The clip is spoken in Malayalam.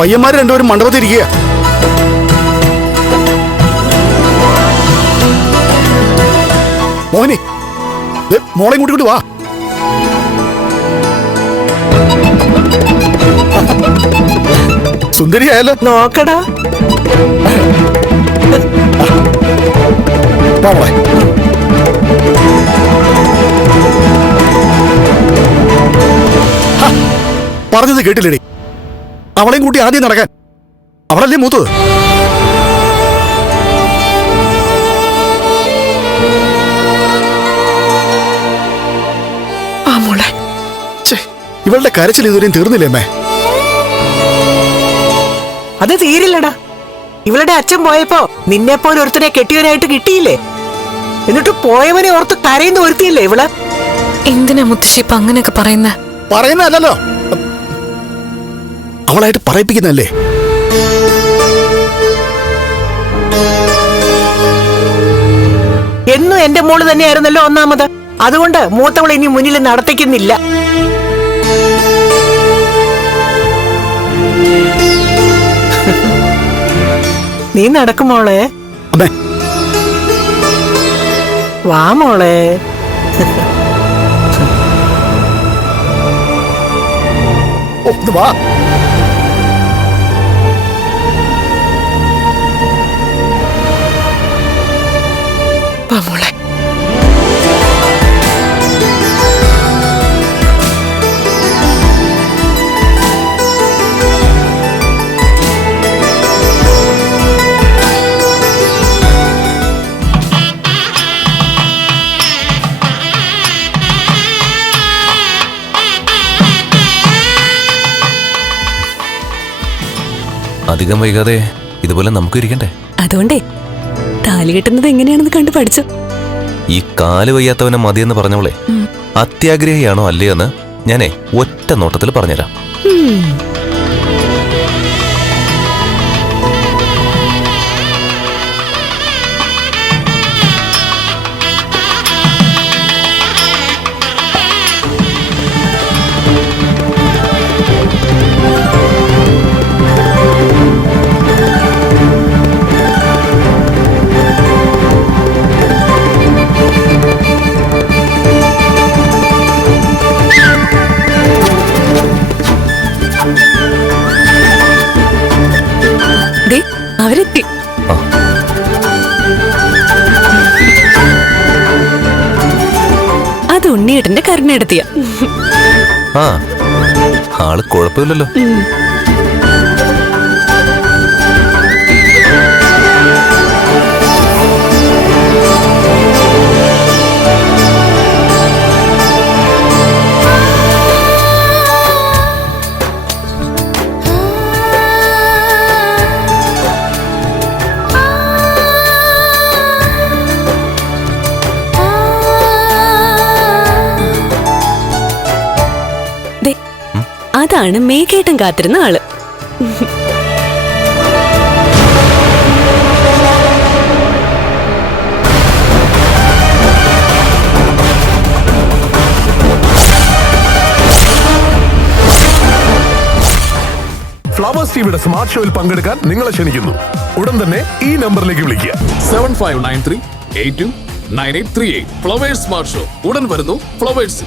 പയ്യന്മാര് രണ്ടുപേരും മണ്ഡപത്തിരിക്കുക. മോനെ മോഹിനി മോളെ കൂട്ടി വാ. സുന്ദരിയായാലോ നോക്കടാ. മോളെ. പറഞ്ഞത് കേട്ടില്ലേടി. അവളെയും കൂട്ടി ആദ്യം നടക്കാൻ. അവളല്ലേ മൂത്തത്? ഇവളുടെ കരച്ചിൽ ഇതുവരെയും തീർന്നില്ലേ അമ്മേ? അത് തീരില്ലടാ. ഇവളുടെ അച്ഛൻ പോയപ്പോ നിന്നെ പോലെ ഒരുത്തനെ കെട്ടിയവനായിട്ട് കിട്ടിയില്ലേ? എന്നിട്ട് പോയവനെ ഓർത്ത് കരയുന്ന ഒരുത്തിയല്ലേ ഇവൾ? എന്തിനാ മുത്തശ്ശി ഇപ്പൊ അങ്ങനെയൊക്കെ പറയുന്നത് പറയുന്നതല്ലോ അവളായിട്ട് പറയിപ്പിക്കുന്നല്ലേ എന്നും എന്റെ മോൾ തന്നെയായിരുന്നല്ലോ ഒന്നാമത്. അതുകൊണ്ട് മൂത്തവൾ ഇനി മുന്നിൽ നടത്തിക്കുന്നില്ല. നീ നടക്കുമോളെ വാ മോളെ. വാ. അധികം വൈകാതെ ഇതുപോലെ നമുക്ക് ഇരിക്കണ്ടേ? അതുകൊണ്ടേ താലി കെട്ടുന്നത് എങ്ങനെയാണെന്ന് കണ്ടു പഠിച്ചു? ഈ കാൽ വയ്യാത്തവനെ മതിയെന്ന് പറഞ്ഞവളെ അത്യാഗ്രഹിയാണോ അല്ലയോ എന്ന് ഞാനേ ഒറ്റ നോട്ടത്തിൽ പറഞ്ഞുതരാം. ഉണ്ണിയേട്ടന്റെ കരുണെടുത്തിയ ആ ആൾ കുഴപ്പമില്ലല്ലോ. അതാണ് മേഘേട്ടൻ കാത്തിരുന്ന ആൾ. ഫ്ലവേഴ്സ് ടിവിയുടെ സ്മാർട്ട് ഷോയിൽ പങ്കെടുക്കാൻ നിങ്ങളെ ക്ഷണിക്കുന്നു. ഉടൻ തന്നെ ഈ നമ്പറിലേക്ക് വിളിക്കുക. Seven five nine three eight two nine eight three eight Flowers smart show ഉടൻ വരുന്നു ഫ്ലവേഴ്സ്